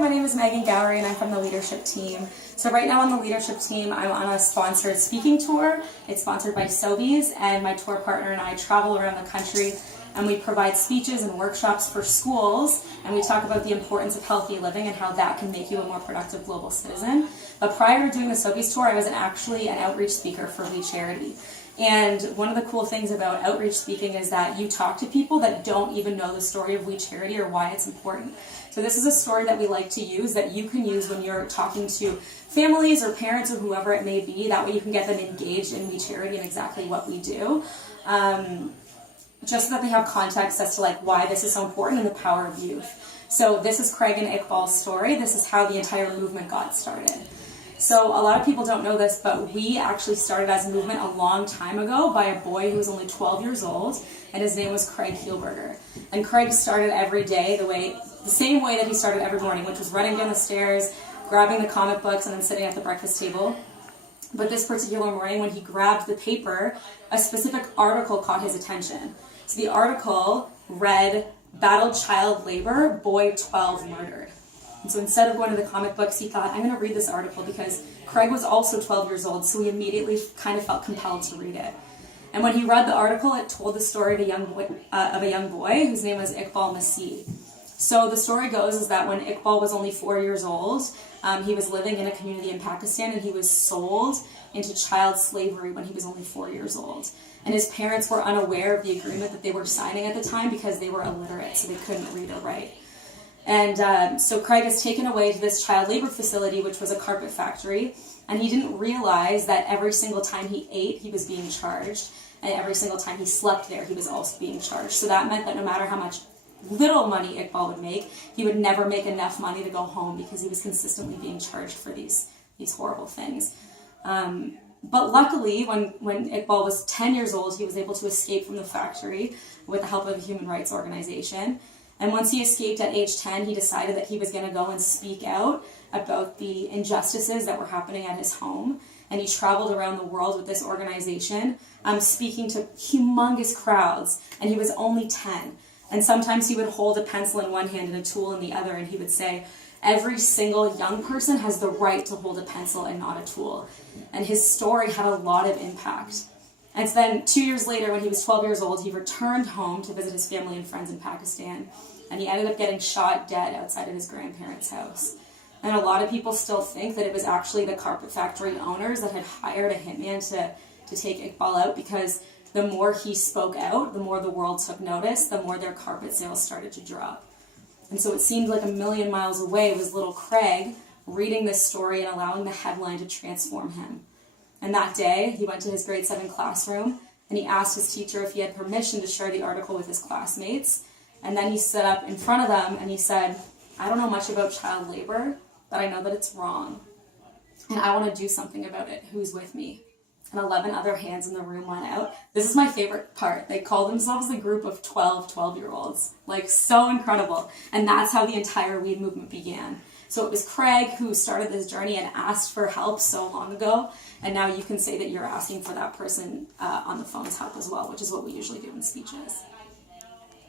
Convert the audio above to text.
my name is Megan Gowrie and I'm from the leadership team. So right now on the leadership team, I'm on a sponsored speaking tour. It's sponsored by Sobeys, and my tour partner and I travel around the country and we provide speeches and workshops for schools, and we talk about the importance of healthy living and how that can make you a more productive global citizen. But prior to doing the Sobeys tour, I was actually an outreach speaker for We Charity. And one of the cool things about outreach speaking is that you talk to people that don't even know the story of We Charity or why it's important. So this is a story that we like to use that you can use when you're talking to families or parents or whoever it may be. That way you can get them engaged in We Charity and exactly what we do. Just so that they have context as to why this is so important and the power of youth. So this is Craig and Iqbal's story. This is how the entire movement got started. So a lot of people don't know this, but we actually started as a movement a long time ago by a boy who was only 12 years old, and his name was Craig Heelberger. And Craig started every day the same way that he started every morning, which was running down the stairs, grabbing the comic books, and then sitting at the breakfast table. But this particular morning, when he grabbed the paper, a specific article caught his attention. So the article read, "Battled child labor, boy 12 murdered." And so instead of going to the comic books, he thought, I'm going to read this article, because Craig was also 12 years old, so he immediately kind of felt compelled to read it. And when he read the article, it told the story of a young boy whose name was Iqbal Masih. So the story goes is that when Iqbal was only 4 years old, he was living in a community in Pakistan, and he was sold into child slavery when he was only 4 years old. And his parents were unaware of the agreement that they were signing at the time because they were illiterate, so they couldn't read or write. And so Craig is taken away to this child labor facility, which was a carpet factory, and he didn't realize that every single time he ate, he was being charged, and every single time he slept there, he was also being charged. So that meant that no matter how much little money Iqbal would make, he would never make enough money to go home because he was consistently being charged for these horrible things. But luckily, when Iqbal was 10 years old, he was able to escape from the factory with the help of a human rights organization. And once he escaped at age 10, he decided that he was going to go and speak out about the injustices that were happening at his home. And he traveled around the world with this organization, speaking to humongous crowds, and he was only 10. And sometimes he would hold a pencil in one hand and a tool in the other, and he would say, every single young person has the right to hold a pencil and not a tool. And his story had a lot of impact. And so then 2 years later, when he was 12 years old, he returned home to visit his family and friends in Pakistan. And he ended up getting shot dead outside of his grandparents' house. And a lot of people still think that it was actually the carpet factory owners that had hired a hitman to take Iqbal out, because the more he spoke out, the more the world took notice, the more their carpet sales started to drop. And so it seemed like a million miles away was little Craig reading this story and allowing the headline to transform him. And that day, he went to his grade 7 classroom, and he asked his teacher if he had permission to share the article with his classmates. And then he stood up in front of them and he said, I don't know much about child labor, but I know that it's wrong. And I want to do something about it. Who's with me? And 11 other hands in the room went out. This is my favorite part. They call themselves the group of 12-year-olds. So incredible. And that's how the entire weed movement began. So it was Craig who started this journey and asked for help so long ago. And now you can say that you're asking for that person on the phone's help as well, which is what we usually do in speeches.